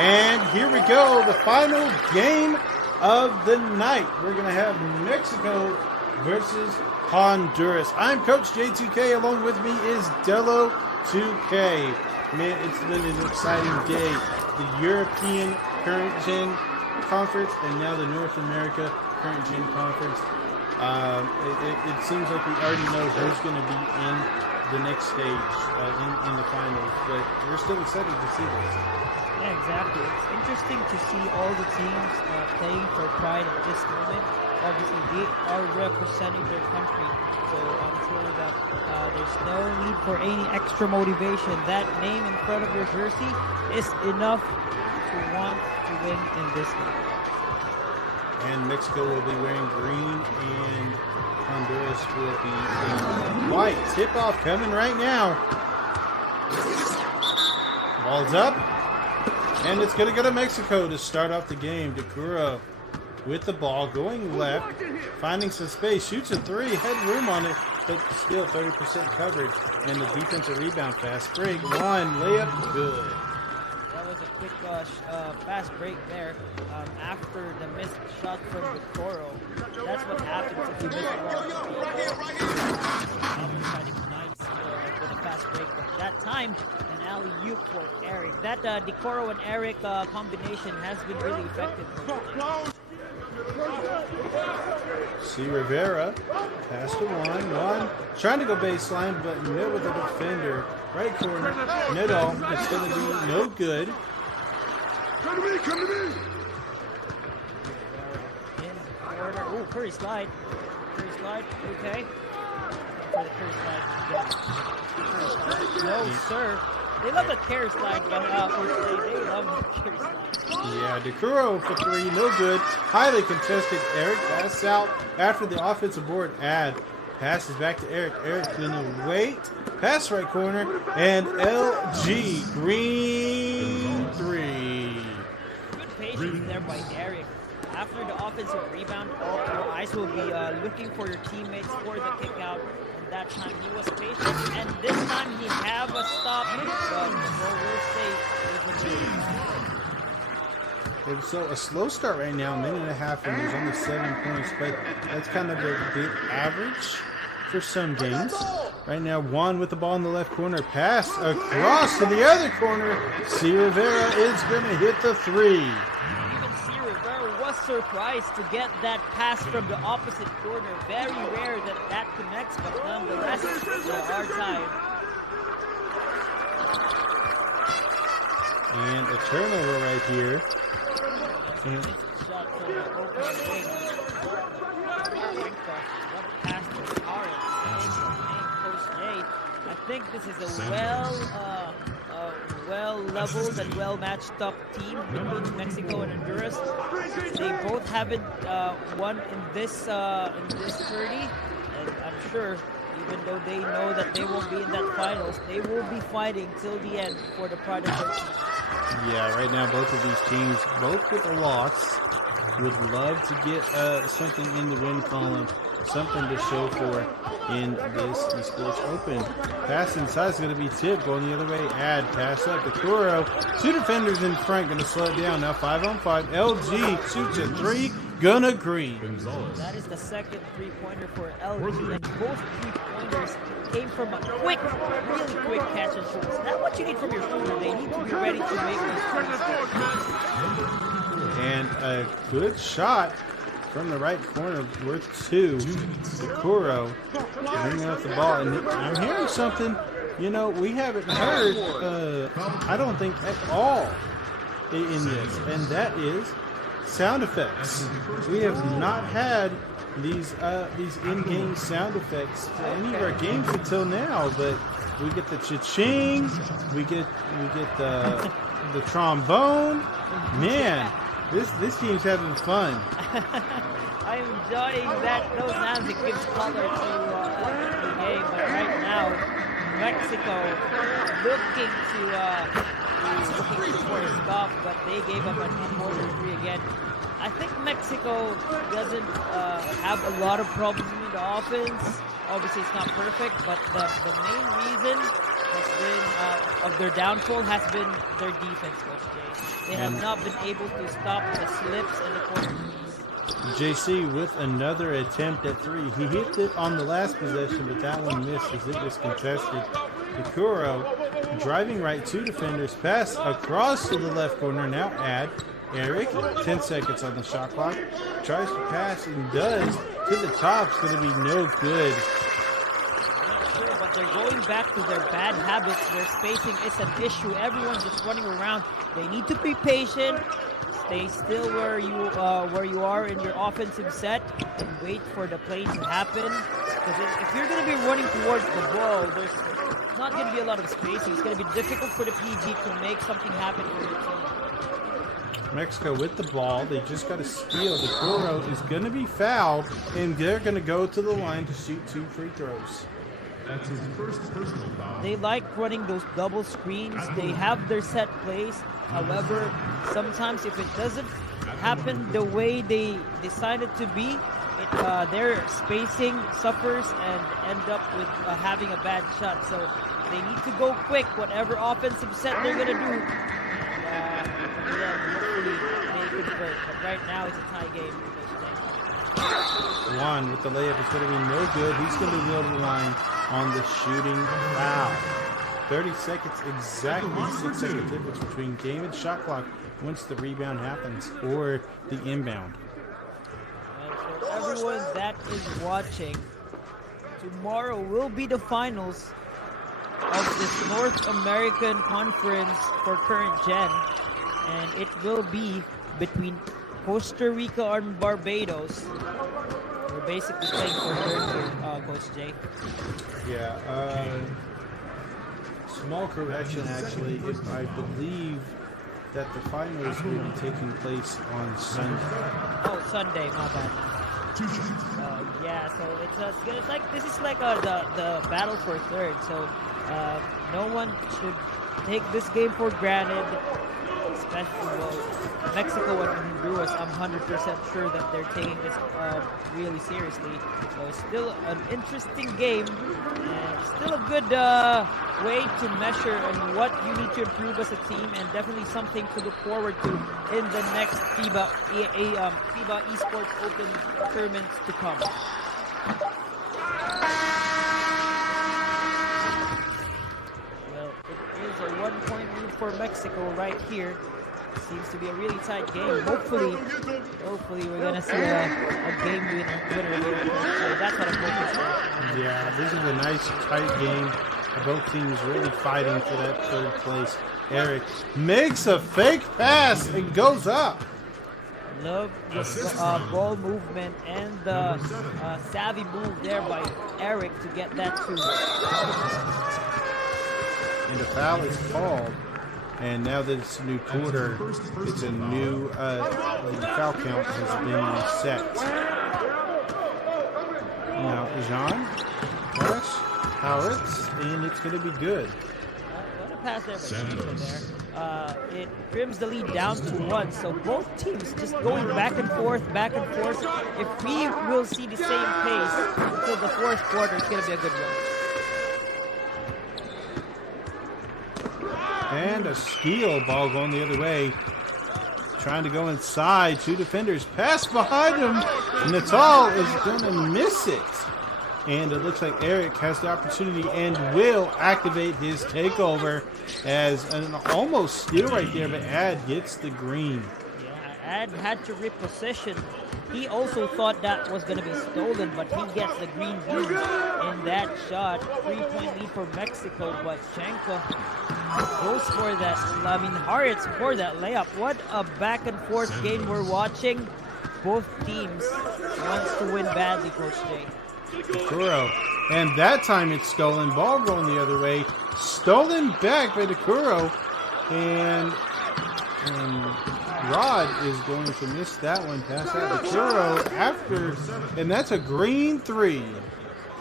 And here we go, the final game of the night. We're going to have Mexico versus Honduras. I'm Coach J2K. Along with me is Dello2K. Man, it's been an exciting day. The European Current Gen Conference and now the North America Current Gen Conference. It seems like we already know who's going to be in the next stage in the finals, but we're still excited to see this. Yeah, exactly. It's interesting to see all the teams playing for pride at this moment. Obviously, they are representing their country, so I'm sure that there's no need for any extra motivation. That name in front of your jersey is enough to want to win in this game. And Mexico will be wearing green, and Honduras will be in white. Tip-off coming right now. Ball's up. And it's going to go to Mexico to start off the game. Decura with the ball, going left, finding some space, shoots a three, had room on it, but still 30% coverage. And the defensive rebound, fast break, one, layup, good. That was a quick fast break there after the missed shot from Decoro. That's what happens if you miss a ball. Nice with a fast break, but that time alley-oop for Eric. That Decoro and Eric combination has been really effective. C. Rivera, pass to one, trying to go baseline, but met with the defender. Right corner, middle, it's going to be no good. Come to me! Oh, Curry slide, okay. For the Curry slide. No, sir. They love the carry slide, but they love the carry slide. Yeah, Decuro for three, no good. Highly contested. Eric passes out after the offensive board ad. Passes back to Eric. Eric gonna wait. Pass right corner. And LG Green three. Good patience there by Eric. After the offensive rebound, your eyes will be looking for your teammates for the kick out. That time he was patient, and this time he have a stop, but the will stay. So a slow start right now, a minute and a half, and there's only 7 points, but that's kind of the average for some games. Right now, Juan with the ball in the left corner, pass across to the other corner. C. Rivera is going to hit the three. Surprised to get that pass from the opposite corner. Very rare that connects, but nonetheless, our time. And a turnover right here. Shot from the open wing. What pass to Torres in Coach J. I think this is a well-leveled and well-matched up team between Mexico and Honduras. They both haven't won in this 30, and I'm sure, even though they know that they won't be in that finals, they will be fighting till the end for the pride of their team. Yeah, right now both of these teams, both with a loss, would love to get something in the win column. something to show for in this Esports Open. Pass inside is going to be tipped, going the other way. Add, pass up to Kuro. 2 defenders in front, going to slow it down. Now 5-on-5. LG shoots a 3, gonna green. That is the second three-pointer for LG, and both three-pointers came from a quick, really quick catch and shoot. That's what you need from your shooter. They need to be ready to make those. And a good shot from the right corner, worth 2. Kuro bringing up the ball. And I'm hearing something, we haven't heard, I don't think at all in this, and that is sound effects. We have not had these in-game sound effects for any of our games until now, but we get the cha-ching, we get the trombone. Man, this team's having fun. I'm enjoying those sounds. It gives color to the game, but right now Mexico looking for a stop, but they gave up an in-order 3 again. I think Mexico doesn't have a lot of problems in the offense. Obviously, it's not perfect, but the main reason has been of their downfall has been their defense, Coach Jay. They have not been able to stop the slips and the corners. JC with another attempt at 3. He hit it on the last possession, but that one missed as it was contested. Kuro driving right, 2 defenders, pass across to the left corner. Now add Eric, 10 seconds on the shot clock. Tries to pass and does to the top. It's going to be no good. Sure, but they're going back to their bad habits where spacing is an issue. Everyone's just running around. They need to be patient. Stay still where you are in your offensive set and wait for the play to happen. Because if you're going to be running towards the ball, there's not going to be a lot of spacing. It's going to be difficult for the PG to make something happen for your team. Mexico with the ball. They just got to steal. The Kuro is going to be fouled, and they're going to go to the line to shoot 2 free throws. That's his first personal foul. They like running those double screens. They have their set plays. However, sometimes if it doesn't happen the way they decided to be, their spacing suffers and end up with having a bad shot. So they need to go quick, whatever offensive set they're going to do. Hopefully they convert. But right now it's a tie game. Juan with the layup is going to be no good. He's going to go to the line on the shooting foul. 30 seconds, exactly 6-second difference between game and shot clock once the rebound happens or the inbound. And for everyone that is watching, tomorrow will be the finals of this North American Conference for current gen, and it will be between Costa Rica and Barbados. We're basically playing for third here, Coach Jay. Yeah, small correction actually. I believe that the finals will be taking place on Sunday. Oh, Sunday, my bad. Yeah, so it's like this is like the battle for third. So no one should take this game for granted. Especially Mexico and Honduras, I'm 100% sure that they're taking this really seriously. So it's still an interesting game, and still a good way to measure and what you need to improve as a team, and definitely something to look forward to in the next FIBA Esports Open tournaments to come. Well, it is a 1-point lead for Mexico right here. Seems to be a really tight game. Hopefully we're gonna see a game winner here. So that's what I'm hoping for. Yeah, this is a nice tight game. Both teams really fighting for that third place. Eric makes a fake pass and goes up. Love the ball movement and the savvy move there by Eric to get that too. And the foul is called. And now that it's a new quarter, it's a new the foul count has been reset. Now Jean, Harris, and it's going to be good. What a Good pass there by Chenko there. It trims the lead down to 1. So both teams just going back and forth, back and forth. If we will see the same pace until the fourth quarter, it's going to be a good one. And a steal, ball going the other way. Trying to go inside. 2 defenders. Pass behind him. Natal is going to miss it. And it looks like Eric has the opportunity and will activate his takeover as an almost steal right there, but Ad gets the green. Yeah, Ad had to reposition. He also thought that was going to be stolen, but he gets the green bean in that shot. 3-point lead for Mexico, but Chenko goes for that. I mean, Haritz for that layup. What a back and forth game we're watching. Both teams wants to win badly, Coach Jay. Kuro. And that time it's stolen. Ball going the other way. Stolen back by Kuro. And Rod is going to miss that one. Pass out to Kuro after. And that's a green 3.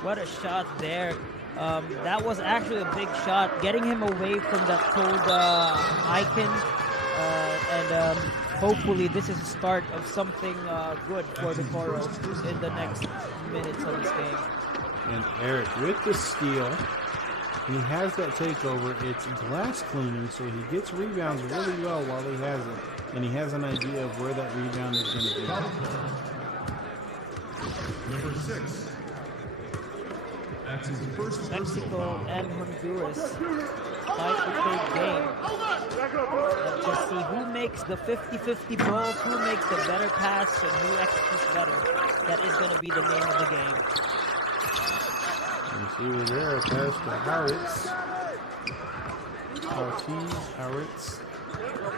What a shot there. That was actually a big shot. Getting him away from that cold icon. And hopefully this is the start of something good for the Kuro in the next minutes of this game. And Eric with the steal. And he has that takeover. It's glass cleaning, so he gets rebounds really well while he has it. And he has an idea of where that rebound is going to be. Number 6. That's his first Mexico and Honduras fight the third game. Let's just see who makes the 50-50 balls, who makes the better pass, and who executes better. That is going to be the name of the game. You see Rivera pass to Haritz. Ortiz, Haritz.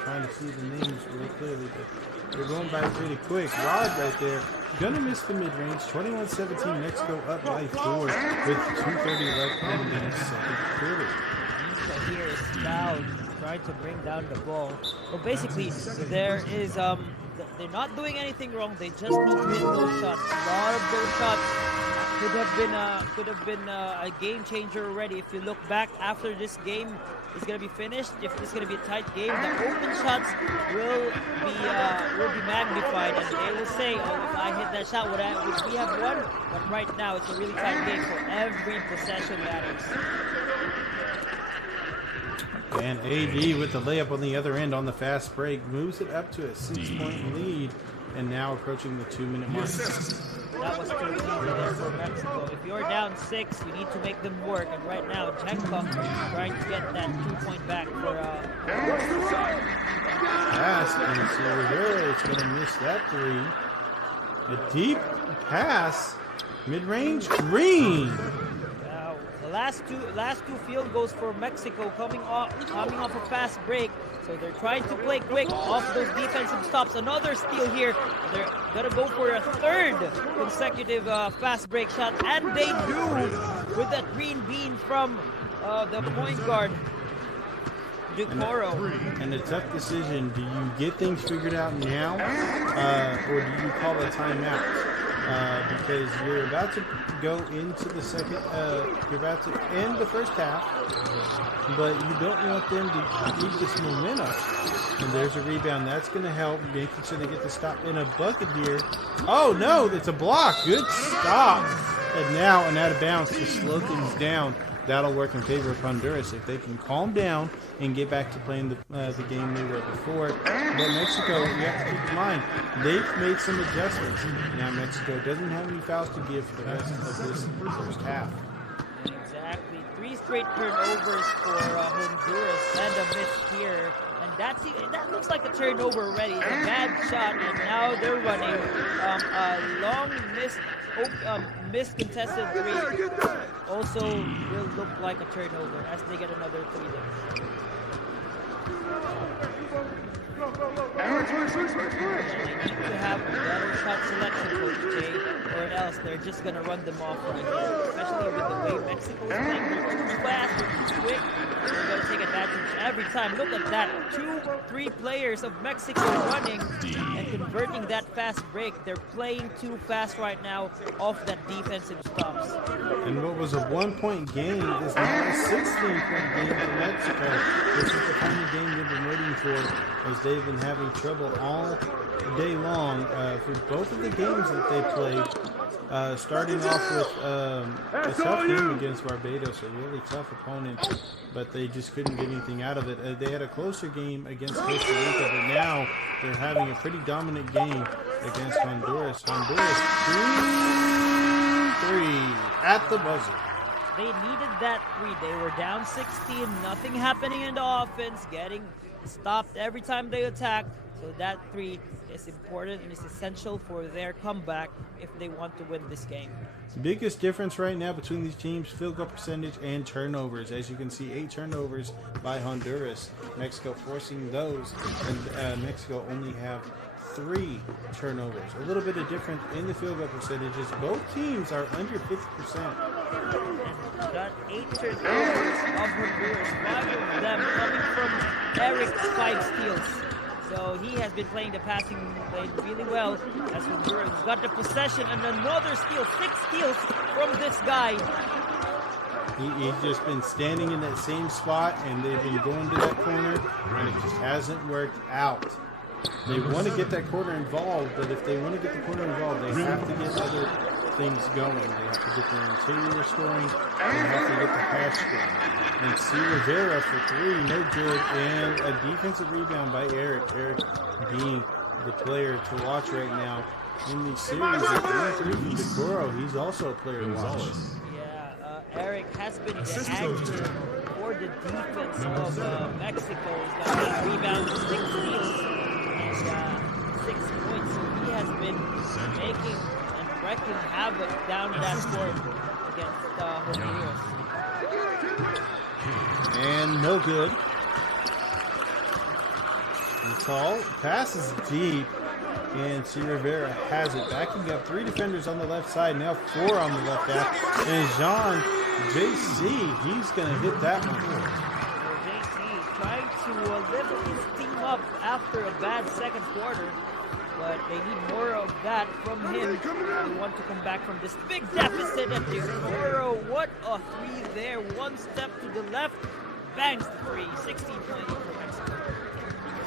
Trying to see the names really clearly, but they're going by pretty quick. Rod right there. Gonna miss the mid-range. 21-17. Mexico up by 4 with 2:30 left in the second quarter. Nisa here is fouled, trying to bring down the ball. Well, basically, there is they're not doing anything wrong. They just need to hit those shots. A lot of those shots could have been a game changer already. If you look back after this game is going to be finished, if this is going to be a tight game, the open shots will be magnified, and they will say, "Oh, if I hit that shot, would we have won?" But right now, it's a really tight game, so every possession matters. And AD with the layup on the other end on the fast break moves it up to a 6-point lead, and now approaching the 2-minute mark. That was too easy there for Mexico. If you're down 6, you need to make them work. And right now, Chenko trying to get that 2-point back for pass, and so Rivera is going to miss that 3. A deep pass, mid-range, green. Wow. The last two field goals for Mexico coming off a fast break. So they're trying to play quick off those defensive stops. Another steal here. They're going to go for a third consecutive fast break shot. And they do with that green bean from the point guard, Kuro. And a tough decision. Do you get things figured out now? Or do you call a timeout? Because you're about to go into the second, you're about to end the first half, but you don't want them to keep this momentum. And there's a rebound. That's going to help, making sure they get the stop in a bucket here. Oh, no, it's a block. Good stop. And now an out of bounds to slow things down. That'll work in favor of Honduras if they can calm down and get back to playing the game they were before. But Mexico, you have to keep in mind, they've made some adjustments. Now Mexico doesn't have any fouls to give for the rest of this first half. Exactly. 3 straight turnovers for Honduras and a miss here. And that looks like a turnover already. It's a bad shot, and now they're running a long missed contested 3. Also will look like a turnover as they get another 3 there. They need to have better shot selection, Coach Jay, or else they're just going to run them off right here. Especially with the way Mexico is playing. They're too fast, they're too quick. They're going to take advantage every time. Look at that. 2-3 players of Mexico running and converting that fast break. They're playing too fast right now off that defensive stops. And what was a 1-point game is now a 16-point game for Mexico. This is the kind of game they've been waiting for, as they've been having trouble all day long for both of the games that they played. Starting off with a tough game against Barbados, a really tough opponent, but they just couldn't get anything out of it. They had a closer game against Costa Rica, but now they're having a pretty dominant game against Honduras. Honduras 3-3 at the buzzer. They needed that 3. They were down 16, nothing happening in the offense, getting stopped every time they attacked. So that 3 is important and is essential for their comeback if they want to win this game. Biggest difference right now between these teams, field goal percentage and turnovers. As you can see, 8 turnovers by Honduras. Mexico forcing those, and Mexico only have 3 turnovers. A little bit of difference in the field goal percentages. Both teams are under 50%. Got 8 turnovers of Honduras, 5 of them coming from Eric's 5 steals. So he has been playing the passing lane really well as Honduras got the possession and another steal, 6 steals from this guy. He's just been standing in that same spot, and they've been going to that corner, and it just hasn't worked out. They want to get that corner involved, but if they want to get the corner involved, they have to get other things going. They have to get the interior scoring. They have to get the pass scoring. And C. Rivera for 3, no good, and a defensive rebound by Eric. Eric being the player to watch right now in the series. A 3 from Decoro. He's also a player to watch. Yeah, Eric has been the anchor for the defense of Mexico. He's got 8 rebounds, 6 steals, and 6 points. So he has been making and wrecking havoc down that court against Honduras. And no good. The call passes deep, and C. Rivera has it. Backing up 3 defenders on the left side, now 4 on the left half. And Jean JC, he's going to hit that one. JC is trying to lift his team up after a bad second quarter, but they need more of that from him. They want to come back from this big deficit at Decoro. What a 3 there. 1 step to the left. Bangs the 3. 16-20 for Mexico.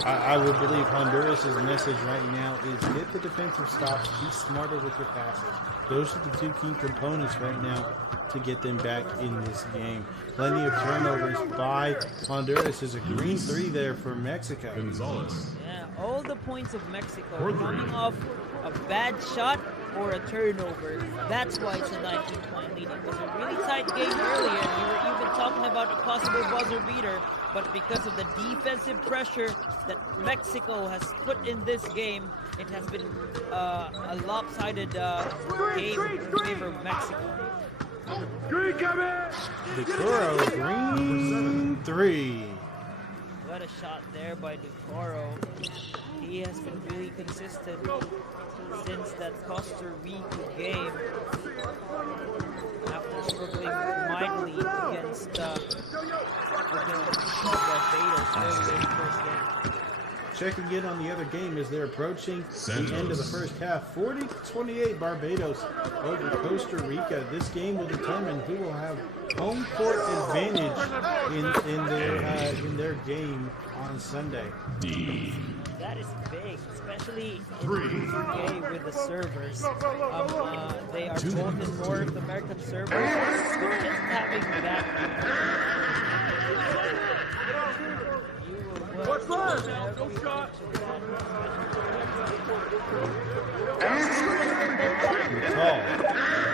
I would believe Honduras' message right now is get the defensive stops, be smarter with your passes. Those are the 2 key components right now to get them back in this game. Plenty of turnovers by Honduras. Is a green 3 there for Mexico. Yeah, all the points of Mexico coming off a bad shot or a turnover. That's why it's a 19-point lead. It was a really tight game earlier. We were even talking about a possible buzzer beater, but because of the defensive pressure that Mexico has put in this game, it has been a lopsided game in favor of Mexico. Decoro, green 3. What a shot there by Decoro. He has been really consistent since that Costa Rica game after struggling mightily against Barbados earlier in the first game. Checking in on the other game as they're approaching the end of the first half. 40-28 Barbados over Costa Rica. This game will determine who will have home court advantage in their game on Sunday. That is big, especially in the UK with the servers. They are both in North American servers. So just having that. What's that? No shot. Call.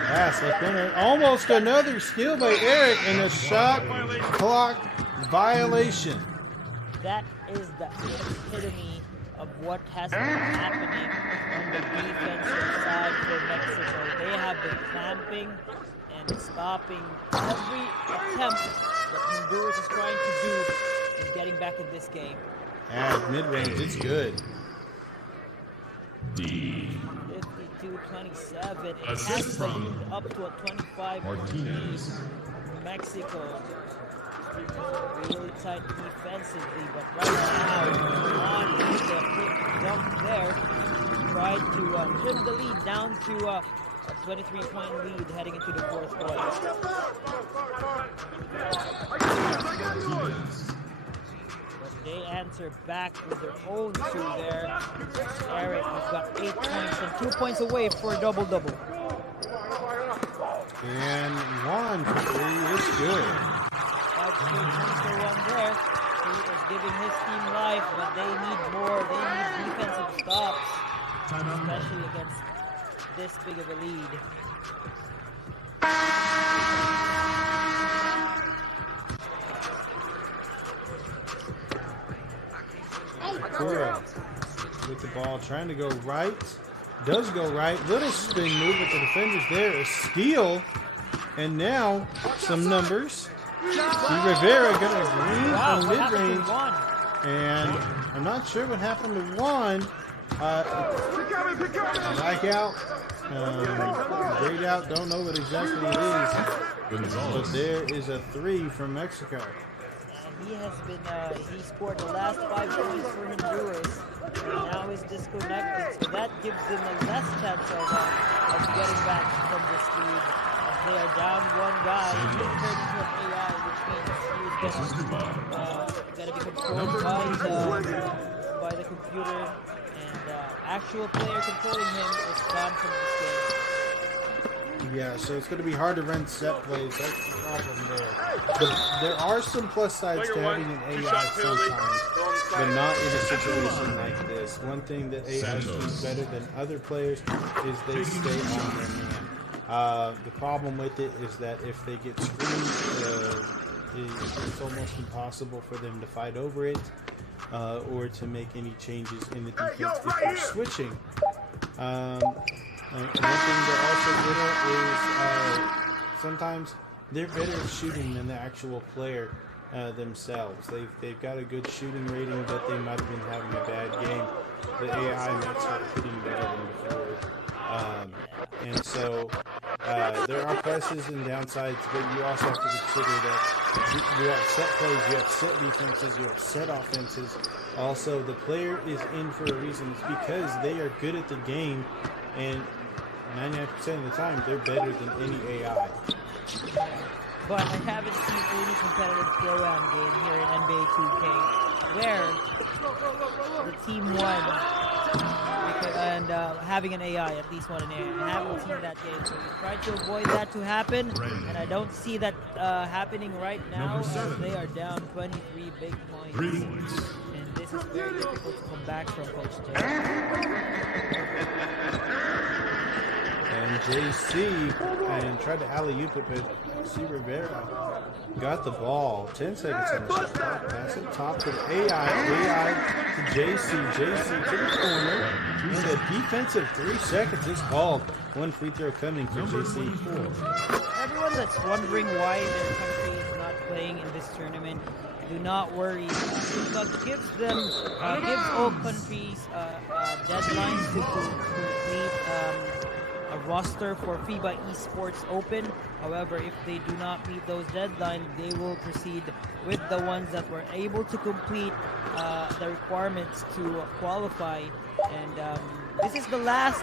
Pass left corner. Almost another steal by Eric and a shot clock violation. That is the epitome of what has been happening on the defensive side for Mexico. They have been clamping and stopping every attempt that Honduras is trying to do in getting back in this game. At mid-range, it's good. 52-27. It has Assist from moved up to a 25 Martinez. Mexico. Really tight defensively, but right now, on with a quick jump there. Tried to trim the lead down to a 23-point lead heading into the fourth quarter. But they answer back with their own two there. Eric has got 8 points and 2 points away for a double-double. And one for three is good. 5 straight points for one there. He is giving his team life, but they need more. They need defensive stops, especially against this big of a lead. Kura with the ball, trying to go right. Does go right. Little spin move, but the defender's there. A steal. And now, some numbers. Rivera going to green from mid-range. And I'm not sure what happened to one. Like out. Grayed out. Don't know what exactly it is. But there is a 3 from Mexico. He has been, he scored the last 5 points for Honduras, and now he's disconnected, so that gives them a less chance of getting back from this lead. As they are down one guy, he turned into an AI, which means he's going to be controlled by the computer, and actual player controlling him is gone from this game. Yeah, so it's going to be hard to run set plays. That's the problem there. There are some plus sides to having an AI sometimes, but not in a situation like this. One thing that AI does better than other players is they stay on their man. The problem with it is that if they get screwed, it's almost impossible for them to fight over it or to make any changes in the defense if you're switching. One thing they're also good at is sometimes they're better at shooting than the actual player themselves. They've got a good shooting rating, but they might have been having a bad game. The AI might start hitting better than before. And so there are pluses and downsides, but you also have to consider that you have set plays, you have set defenses, you have set offenses. Also, the player is in for a reason. It's because they are good at the game, and 99% of the time, they're better than any AI. But I haven't seen any competitive pro-am game here in NBA 2K where the team won and having an AI, at least one an AI. I haven't seen that game, so we tried to avoid that to happen, and I don't see that happening right now as they are down 23 big points. And this is very difficult to come back from, Coach J. And JC and tried to alley-oop it, but C. Rivera got the ball. 10 seconds on the shot clock. Pass it top to the AI to JC. JC to the corner. He said defensive 3 seconds is called. One free throw coming for JC. Everyone that's wondering why their country is not playing in this tournament, do not worry. FIBA gives all countries deadlines to complete a roster for FIBA Esports Open. However, if they do not meet those deadlines, they will proceed with the ones that were able to complete the requirements to qualify. And this is the last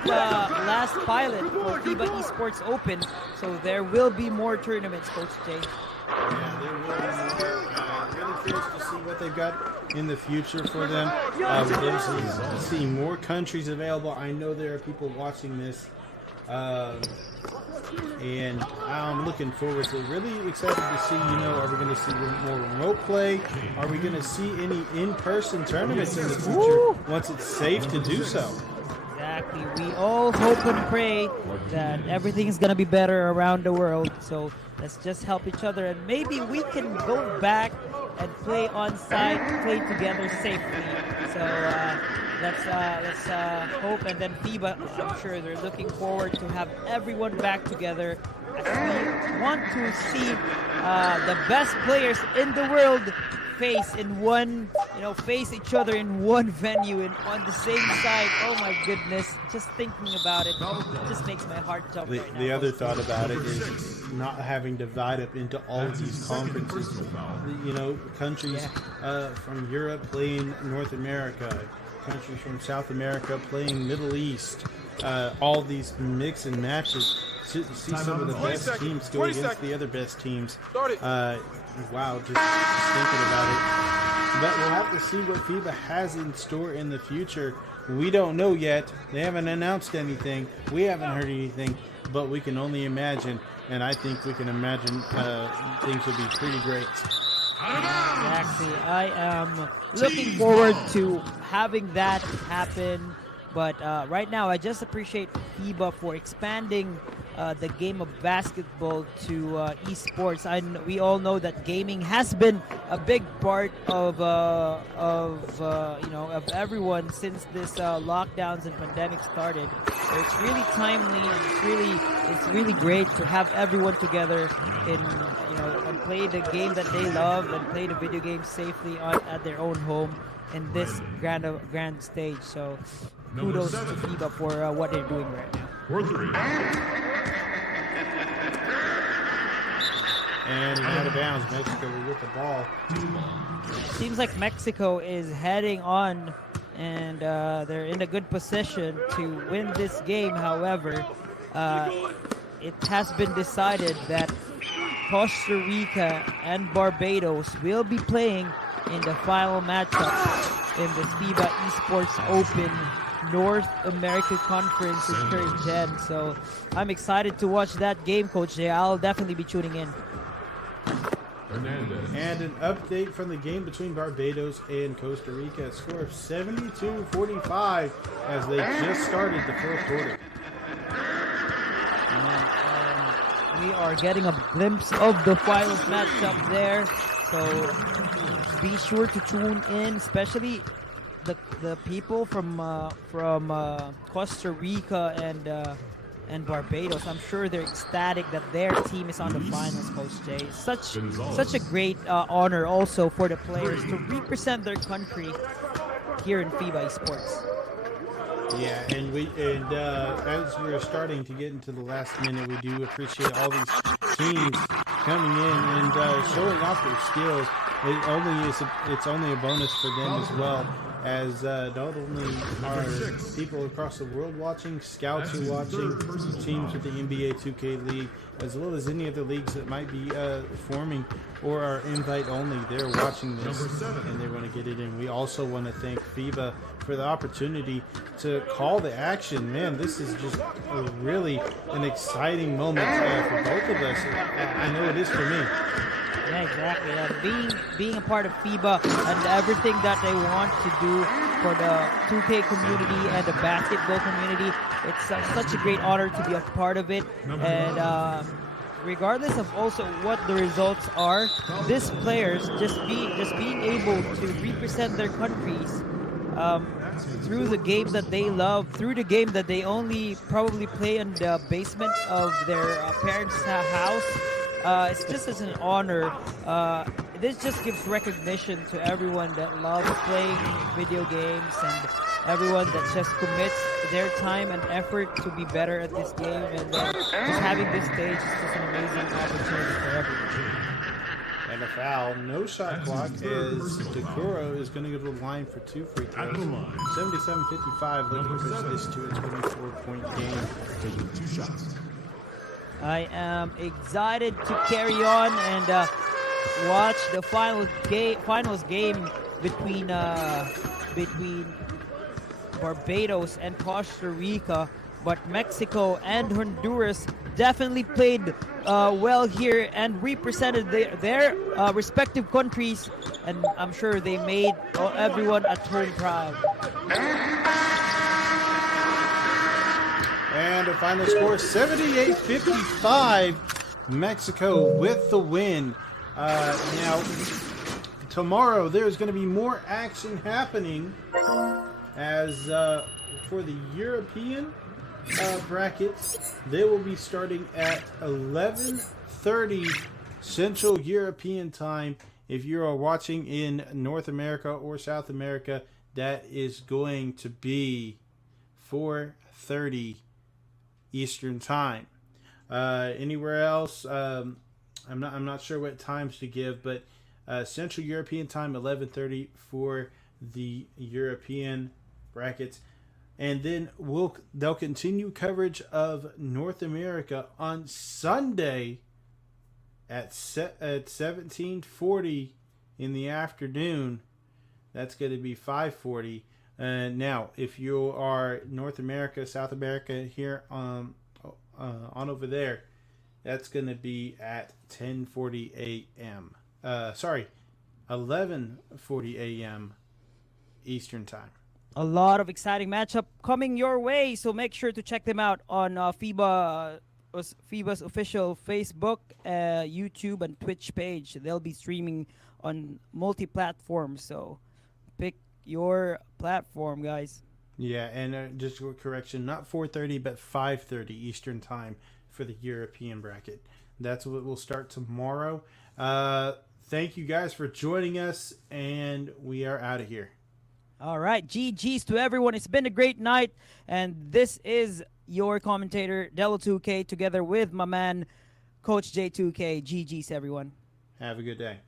pilot for FIBA Esports Open, so there will be more tournaments, Coach J. Yeah, there will be more. Really curious to see what they've got in the future for them. We're going to see more countries available. I know there are people watching this. And I'm looking forward to it. Really excited to see, are we going to see more remote play? Are we going to see any in-person tournaments in the future once it's safe to do so? Exactly. We all hope and pray that everything is going to be better around the world. So let's just help each other, and maybe we can go back and play on site, play together safely. So let's hope, and then FIBA, I'm sure they're looking forward to have everyone back together. We want to see the best players in the world face in one face each other in one venue and on the same side. Oh my goodness! Just thinking about it just makes my heart jump right now. The other thought about it is not having to divide up into all of these conferences. Countries from Europe playing North America, countries from South America playing Middle East. All these mix and matches. See some of the best teams go against the other best teams. Wow, just thinking about it. But we'll have to see what FIBA has in store in the future. We don't know yet. They haven't announced anything. We haven't heard anything. But we can only imagine. And I think we can imagine things will be pretty great. Exactly. I am looking forward to having that happen. But right now, I just appreciate FIBA for expanding the game of basketball to esports. We all know that gaming has been a big part of everyone since this lockdowns and pandemic started. So it's really timely, and it's really great to have everyone together and play the game that they love and play the video games safely at their own home in this grand stage. So kudos to FIBA for what they're doing right now. 4-3. And out of bounds, Mexico will get the ball. Seems like Mexico is heading on, and they're in a good position to win this game. However, it has been decided that Costa Rica and Barbados will be playing in the final matchup in the FIBA Esports Open North American Conference in third gen. So I'm excited to watch that game, Coach Jay. I'll definitely be tuning in. And an update from the game between Barbados and Costa Rica. A score of 72-45 as they just started the fourth quarter. And, we are getting a glimpse of the finals matchup there. So be sure to tune in, especially the people from Costa Rica and Barbados. I'm sure they're ecstatic that their team is on the finals, Coach Jay. Such a great honor also for the players to represent their country here in FIBA Esports. Yeah, and as we're starting to get into the last minute, we do appreciate all these teams coming in and showing off their skills. It's only a bonus for them as well, as not only are people across the world watching, scouts are watching, teams with the NBA 2K League, as well as any other leagues that might be forming or are invite only. They're watching this and they want to get it in. We also want to thank FIBA for the opportunity to call the action. Man, this is just really an exciting moment for both of us. I know it is for me. Yeah, exactly. Being a part of FIBA and everything that they want to do for the 2K community and the basketball community, it's such a great honor to be a part of it. And regardless of also what the results are, these players just being able to represent their countries through the game that they love, through the game that they only probably play in the basement of their parents' house. It's just as an honor. This just gives recognition to everyone that loves playing video games and everyone that just commits their time and effort to be better at this game. And just having this stage is just an amazing opportunity for everyone. And a foul, no shot clock, as Decoro is going to go to the line for 2 free throws. 77-55, looking to push this to a 24-point game. 2 shots. I am excited to carry on and watch the finals game between Barbados and Costa Rica. But Mexico and Honduras definitely played well here and represented their respective countries, and I'm sure they made everyone at home proud. And the final score, 78-55, Mexico with the win. Now, tomorrow there's going to be more action happening as for the European brackets. They will be starting at 11:30 Central European Time If you are watching in North America or South America, that is going to be 4:30 Eastern Time. Anywhere else, I'm not sure what times to give, but Central European Time 11:30 for the European brackets, and then they'll continue coverage of North America on Sunday at 17:40 in the afternoon. That's going to be 5:40. Now, if you are North America, South America here on over there, that's going to be at 10:40 a.m. 11:40 a.m. Eastern Time. A lot of exciting matchup coming your way, so make sure to check them out on FIBA's official Facebook, YouTube, and Twitch page. They'll be streaming on multi-platforms, so pick your platform, guys. Yeah, and just a correction, not 4:30, but 5:30 Eastern Time for the European bracket. That's what will start tomorrow. Thank you guys for joining us, and we are out of here. All right, GG's to everyone. It's been a great night, and this is your commentator, Delo2K, together with my man, Coach J2K. GG's, everyone. Have a good day.